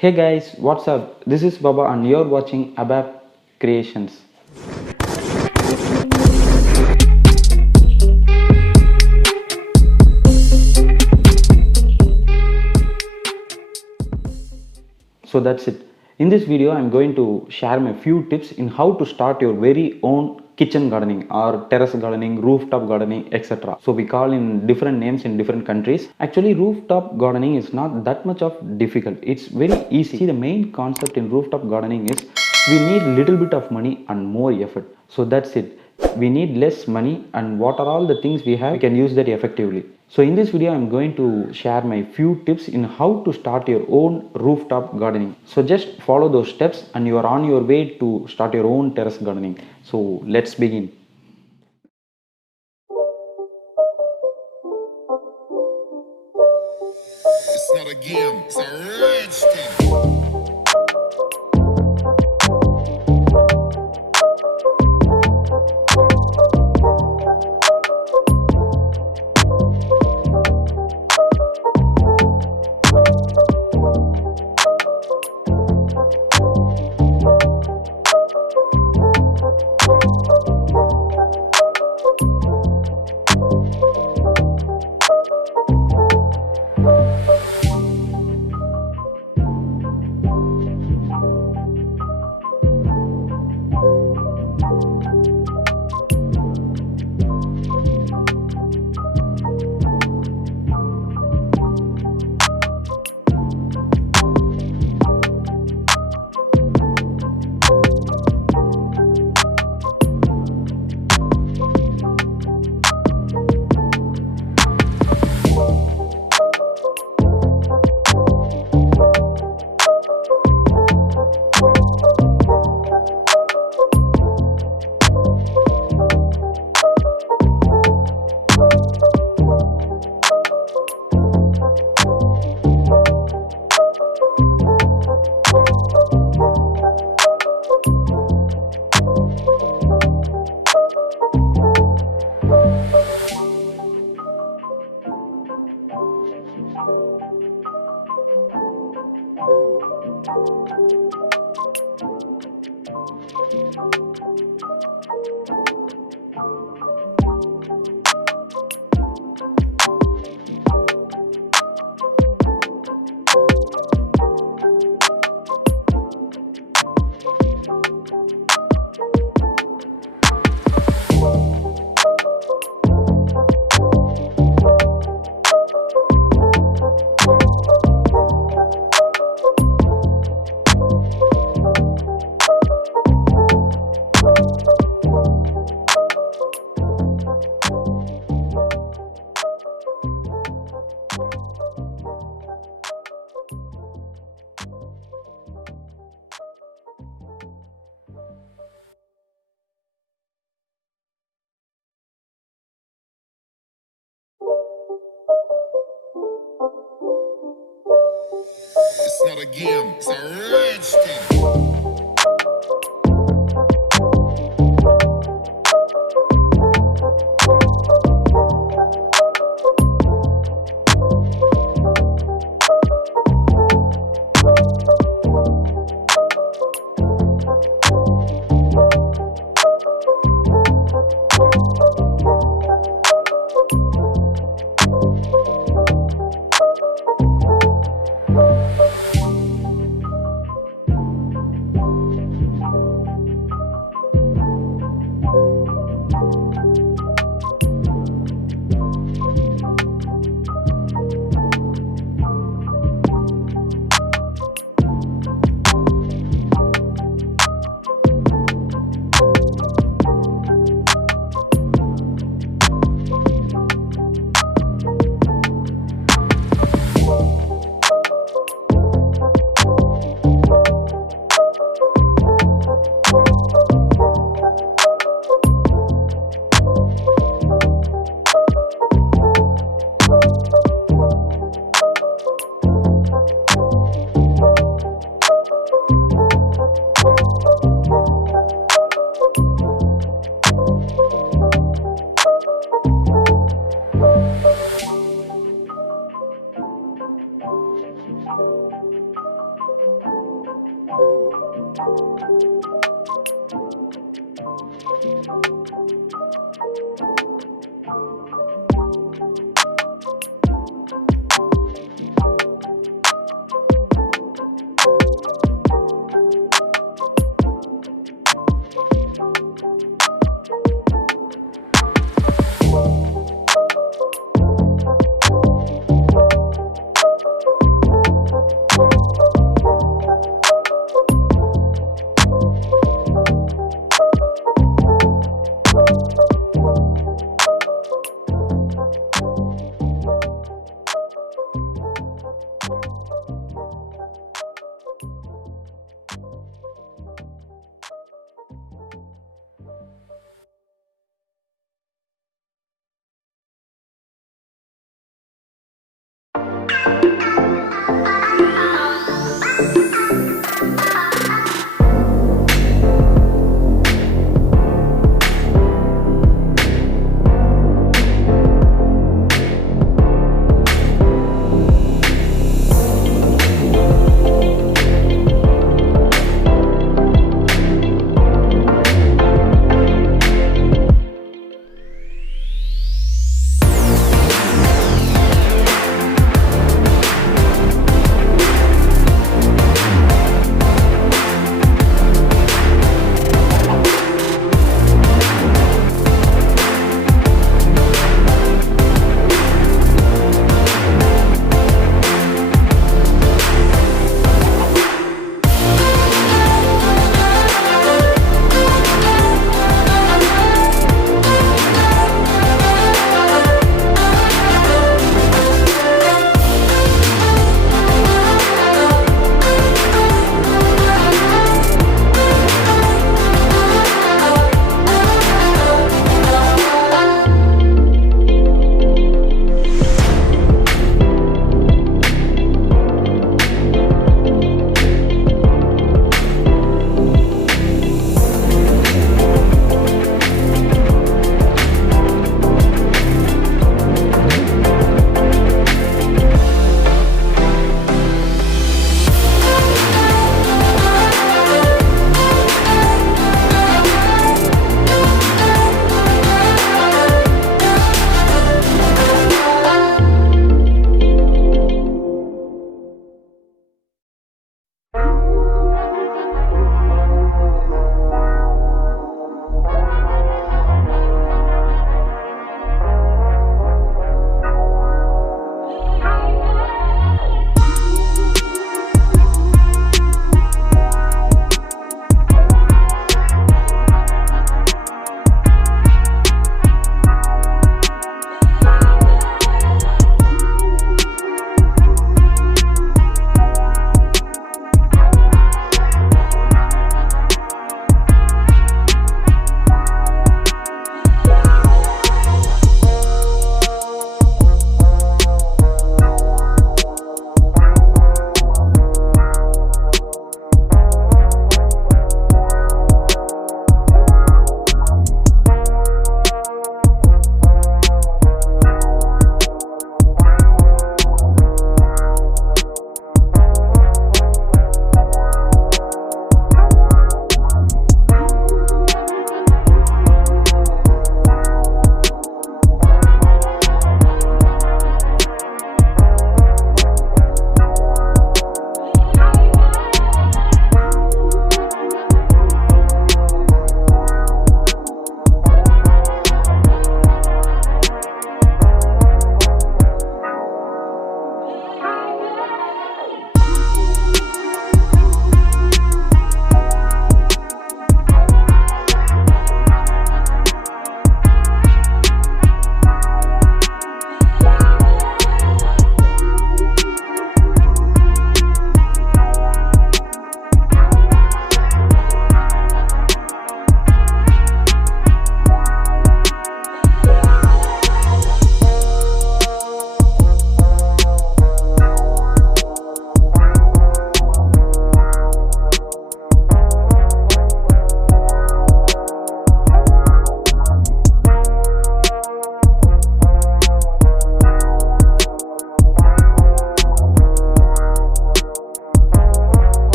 Hey guys, what's up? This is Baba and you're watching Abab Creations. So that's it. In this video, I'm going to share my few tips in how to start your very own kitchen gardening or terrace gardening, rooftop gardening, etc. So we call in different names in different countries. Actually, rooftop gardening is not that much of difficult. It's very easy. See, the main concept in rooftop gardening is we need little bit of money and more effort. So that's it. We need less money, and what are all the things we have, we can use that effectively. So in this video, I'm going to share my few tips in how to start your own rooftop gardening. So just follow those steps and you are on your way to start your own terrace gardening. So let's begin. It's not a game, it's a rich thing. It's not a game, it's a rich thing.